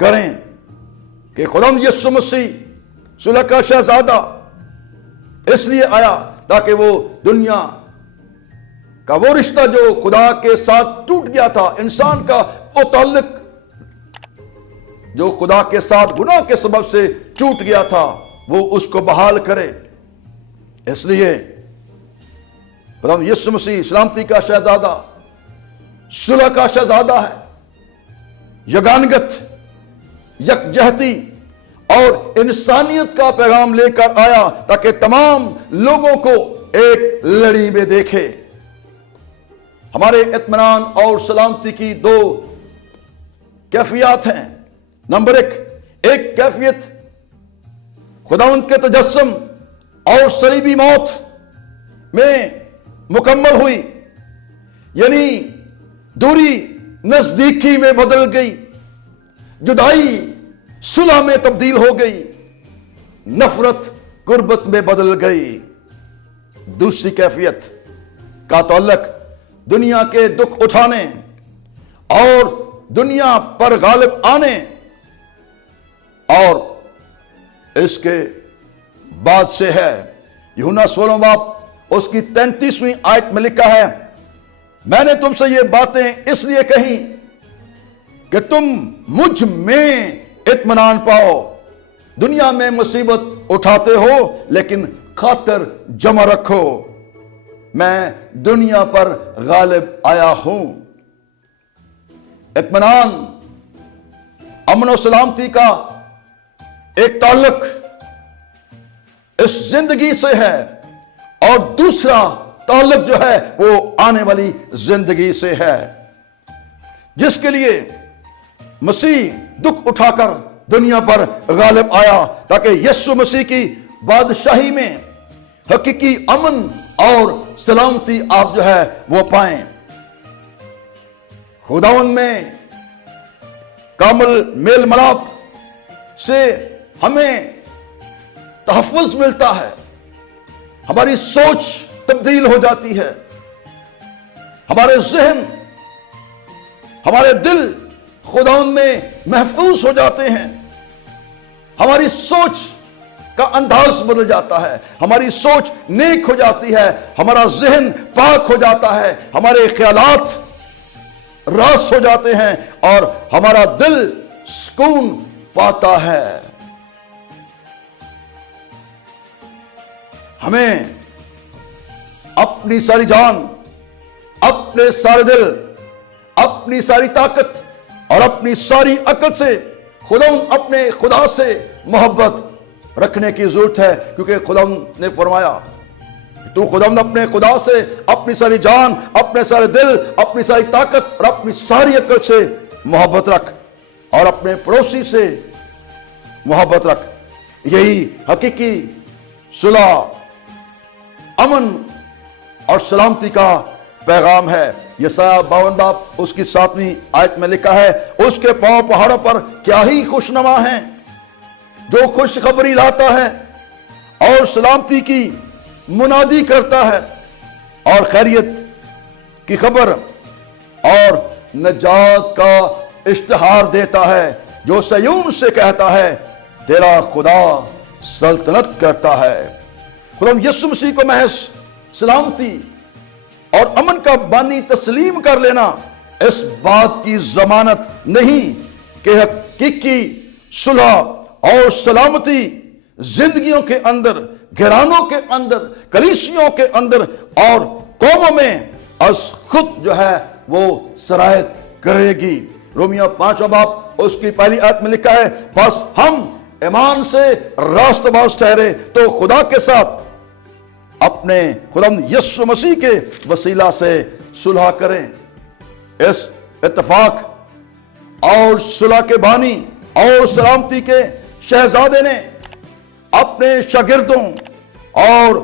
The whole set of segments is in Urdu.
کریں کہ خداوند یسوع مسیح صلح کا شہزادہ اس لیے آیا تاکہ وہ دنیا کا وہ رشتہ جو خدا کے ساتھ ٹوٹ گیا تھا، انسان کا وہ تعلق جو خدا کے ساتھ گناہ کے سبب سے ٹوٹ گیا تھا، وہ اس کو بحال کرے۔ اس لیے خداوند یسوع مسیح سلامتی کا شہزادہ، صلح کا شہزادہ ہے، یگانگت، یکجہتی اور انسانیت کا پیغام لے کر آیا تاکہ تمام لوگوں کو ایک لڑی میں دیکھے۔ ہمارے اطمینان اور سلامتی کی دو کیفیات ہیں۔ نمبر ایک کیفیت خداوند کے تجسم اور صلیبی موت میں مکمل ہوئی، یعنی دوری نزدیکی میں بدل گئی، جدائی صلح میں تبدیل ہو گئی، نفرت قربت میں بدل گئی۔ دوسری کیفیت کا تعلق دنیا کے دکھ اٹھانے اور دنیا پر غالب آنے اور اس کے بعد سے ہے۔ یوحنا 16 باب اس کی 33ویں آیت میں لکھا ہے، میں نے تم سے یہ باتیں اس لیے کہیں کہ تم مجھ میں اطمینان پاؤ۔ دنیا میں مصیبت اٹھاتے ہو لیکن خاطر جمع رکھو، میں دنیا پر غالب آیا ہوں۔ اطمینان، امن و سلامتی کا ایک تعلق اس زندگی سے ہے اور دوسرا تعلق جو ہے وہ آنے والی زندگی سے ہے، جس کے لیے مسیح دکھ اٹھا کر دنیا پر غالب آیا تاکہ یسوع مسیح کی بادشاہی میں حقیقی امن اور سلامتی آپ جو ہے وہ پائیں۔ خداوند میں کامل میل ملاپ سے ہمیں تحفظ ملتا ہے، ہماری سوچ تبدیل ہو جاتی ہے، ہمارے ذہن، ہمارے دل خداوند میں محفوظ ہو جاتے ہیں، ہماری سوچ کا انداز بدل جاتا ہے، ہماری سوچ نیک ہو جاتی ہے، ہمارا ذہن پاک ہو جاتا ہے، ہمارے خیالات راست ہو جاتے ہیں اور ہمارا دل سکون پاتا ہے۔ ہمیں اپنی ساری جان، اپنے سارے دل، اپنی ساری طاقت اور اپنی ساری عقل سے اپنے خدا سے محبت رکھنے کی ضرورت ہے، کیونکہ خداوند نے فرمایا تو خداوند اپنے خدا سے اپنی ساری جان، اپنے سارے دل، اپنی ساری طاقت اور اپنی ساری عقل سے محبت رکھ اور اپنے پڑوسی سے محبت رکھ۔ یہی حقیقی صلح، امن اور سلامتی کا پیغام ہے۔ یسایہ 52 باب اس کی 7ویں آیت میں لکھا ہے، اس کے پاؤں پہاڑوں پر کیا ہی خوشنما ہیں، جو خوشخبری لاتا ہے اور سلامتی کی منادی کرتا ہے اور خیریت کی خبر اور نجات کا اشتہار دیتا ہے، جو سیون سے کہتا ہے تیرا خدا سلطنت کرتا ہے۔ خدا یسوع مسیح کو محض سلامتی اور امن کا بانی تسلیم کر لینا اس بات کی ضمانت نہیں کہ حقیقی صلح اور سلامتی زندگیوں کے اندر، گھرانوں کے اندر، کلیسیوں کے اندر اور قوموں میں از خود جو ہے وہ سرایت کرے گی۔ رومیہ 5 باب اس کی پہلی آیت میں لکھا ہے، بس ہم ایمان سے راست باز ٹھہرے تو خدا کے ساتھ اپنے خداوند یسوع مسیح کے وسیلہ سے صلح کریں۔ اس اتفاق اور صلح کے بانی اور سلامتی کے شہزادے نے اپنے شاگردوں اور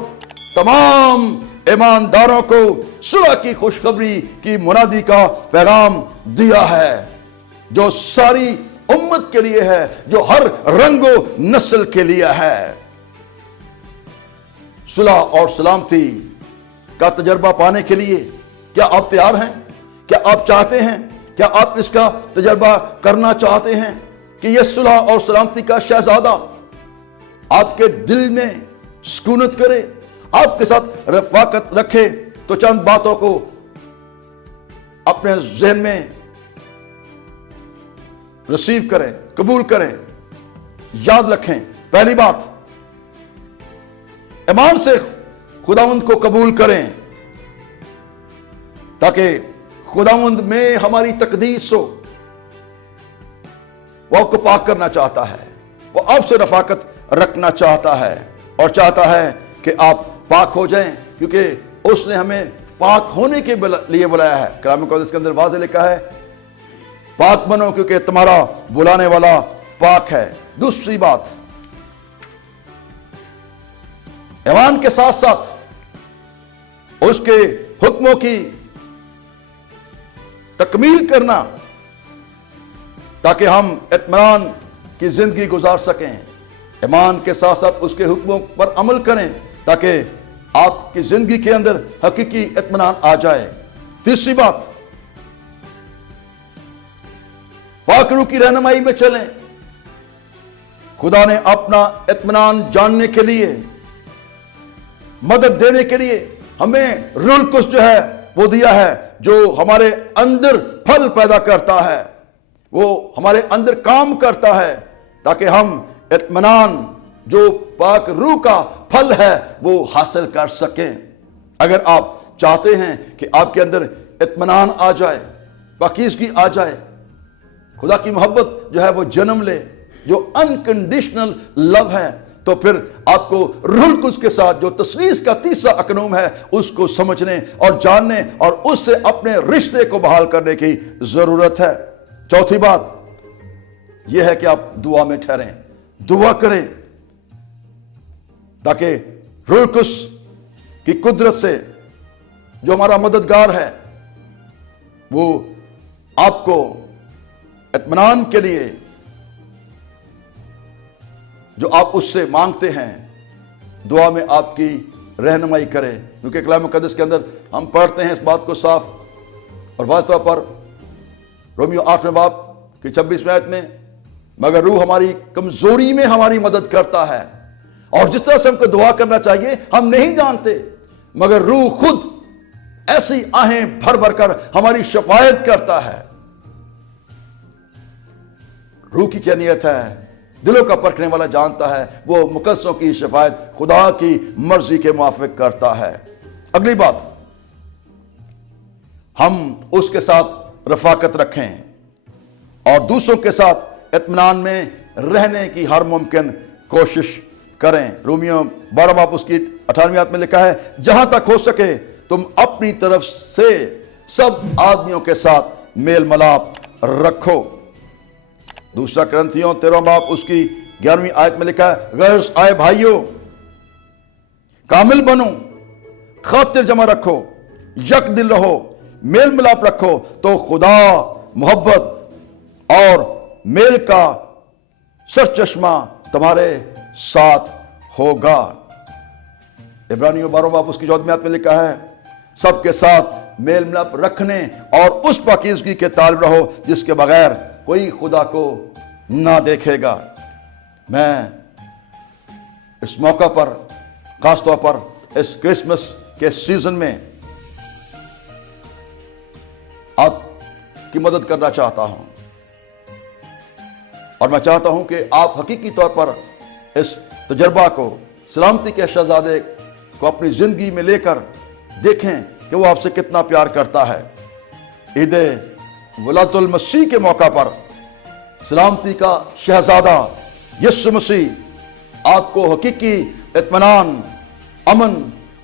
تمام ایمانداروں کو صلح کی خوشخبری کی منادی کا پیغام دیا ہے، جو ساری امت کے لیے ہے، جو ہر رنگ و نسل کے لیے ہے۔ صلح اور سلامتی کا تجربہ پانے کے لیے کیا آپ تیار ہیں؟ کیا آپ چاہتے ہیں؟ کیا آپ اس کا تجربہ کرنا چاہتے ہیں؟ کہ یہ صلح اور سلامتی کا شہزادہ آپ کے دل میں سکونت کرے، آپ کے ساتھ رفاقت رکھے، تو چند باتوں کو اپنے ذہن میں ریسیو کریں، قبول کریں، یاد رکھیں۔ پہلی بات، ایمان سے خداوند کو قبول کریں، تاکہ خداوند میں ہماری تقدیس ہو۔ وہ آپ کو پاک کرنا چاہتا ہے، وہ آپ سے رفاقت رکھنا چاہتا ہے، اور چاہتا ہے کہ آپ پاک ہو جائیں، کیونکہ اس نے ہمیں پاک ہونے کے لیے بلایا ہے۔ کلام مقدس کے اندر واضح لکھا ہے، پاک بنو کیونکہ تمہارا بلانے والا پاک ہے۔ دوسری بات، ایمان کے ساتھ ساتھ اس کے حکموں کی تکمیل کرنا، تاکہ ہم اطمینان کی زندگی گزار سکیں۔ ایمان کے ساتھ ساتھ اس کے حکموں پر عمل کریں، تاکہ آپ کی زندگی کے اندر حقیقی اطمینان آ جائے۔ تیسری بات، پاک روح کی رہنمائی میں چلیں۔ خدا نے اپنا اطمینان جاننے کے لیے، مدد دینے کے لیے ہمیں روح القدس جو ہے وہ دیا ہے، جو ہمارے اندر پھل پیدا کرتا ہے، وہ ہمارے اندر کام کرتا ہے، تاکہ ہم اطمینان جو پاک روح کا پھل ہے وہ حاصل کر سکیں۔ اگر آپ چاہتے ہیں کہ آپ کے اندر اطمینان آ جائے، پاکیزگی آ جائے، خدا کی محبت جو ہے وہ جنم لے، جو انکنڈیشنل لو ہے، تو پھر آپ کو روح القدس کے ساتھ جو تثلیث کا تیسرا اقنوم ہے اس کو سمجھنے اور جاننے اور اس سے اپنے رشتے کو بحال کرنے کی ضرورت ہے۔ چوتھی بات یہ ہے کہ آپ دعا میں ٹھہریں، دعا کریں، تاکہ روح القدس کی قدرت سے جو ہمارا مددگار ہے وہ آپ کو اطمینان کے لیے جو آپ اس سے مانگتے ہیں دعا میں آپ کی رہنمائی کرے۔ کیونکہ کلام مقدس کے اندر ہم پڑھتے ہیں اس بات کو صاف اور واضح طور پر، رومیو 8 باب کی 26 آیت میں، مگر روح ہماری کمزوری میں ہماری مدد کرتا ہے، اور جس طرح سے ہم کو دعا کرنا چاہیے ہم نہیں جانتے، مگر روح خود ایسی آہیں بھر بھر کر ہماری شفاعت کرتا ہے۔ روح کی کیا نیت ہے دلوں کا پرکھنے والا جانتا ہے، وہ مقدسوں کی شفاعت خدا کی مرضی کے موافق کرتا ہے۔ اگلی بات، ہم اس کے ساتھ رفاقت رکھیں اور دوسروں کے ساتھ اطمینان میں رہنے کی ہر ممکن کوشش کریں۔ رومیو 12 باب اس کی 18ویں آیت میں لکھا ہے، جہاں تک ہو سکے تم اپنی طرف سے سب آدمیوں کے ساتھ میل ملاپ رکھو۔ دوسرا کرنتھیوں 13 باب اس کی 11ویں آیت میں لکھا ہے، غرض آئے بھائیو کامل بنو، خاطر جمع رکھو، یک دل رہو، میل ملاپ رکھو، تو خدا محبت اور میل کا سرچشمہ تمہارے ساتھ ہوگا۔ عبرانیوں 12 باب اس کی 14ویں آیت میں لکھا ہے، سب کے ساتھ میل ملاپ رکھنے اور اس پاکیزگی کے طالب رہو جس کے بغیر کوئی خدا کو نہ دیکھے گا۔ میں اس موقع پر خاص طور پر اس کرسمس کے سیزن میں آپ کی مدد کرنا چاہتا ہوں، اور میں چاہتا ہوں کہ آپ حقیقی طور پر اس تجربہ کو، سلامتی کے شہزادے کو اپنی زندگی میں لے کر دیکھیں کہ وہ آپ سے کتنا پیار کرتا ہے۔ عید ولادت المسیح کے موقع پر سلامتی کا شہزادہ یسوع مسیح آپ کو حقیقی اطمینان، امن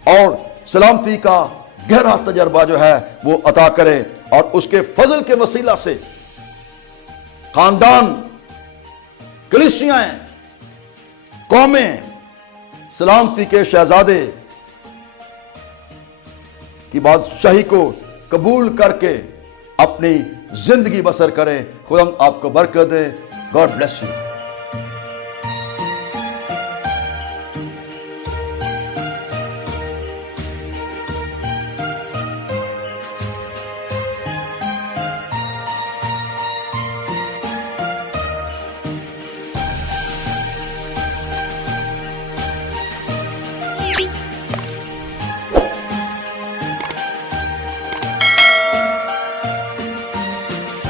اور سلامتی کا گہرا تجربہ جو ہے وہ عطا کرے، اور اس کے فضل کے وسیلہ سے خاندان، کلیسیاں، قومیں سلامتی کے شہزادے کی بادشاہی کو قبول کر کے اپنی زندگی بسر کرے۔ خدا آپ کو برکت دے۔ God bless you.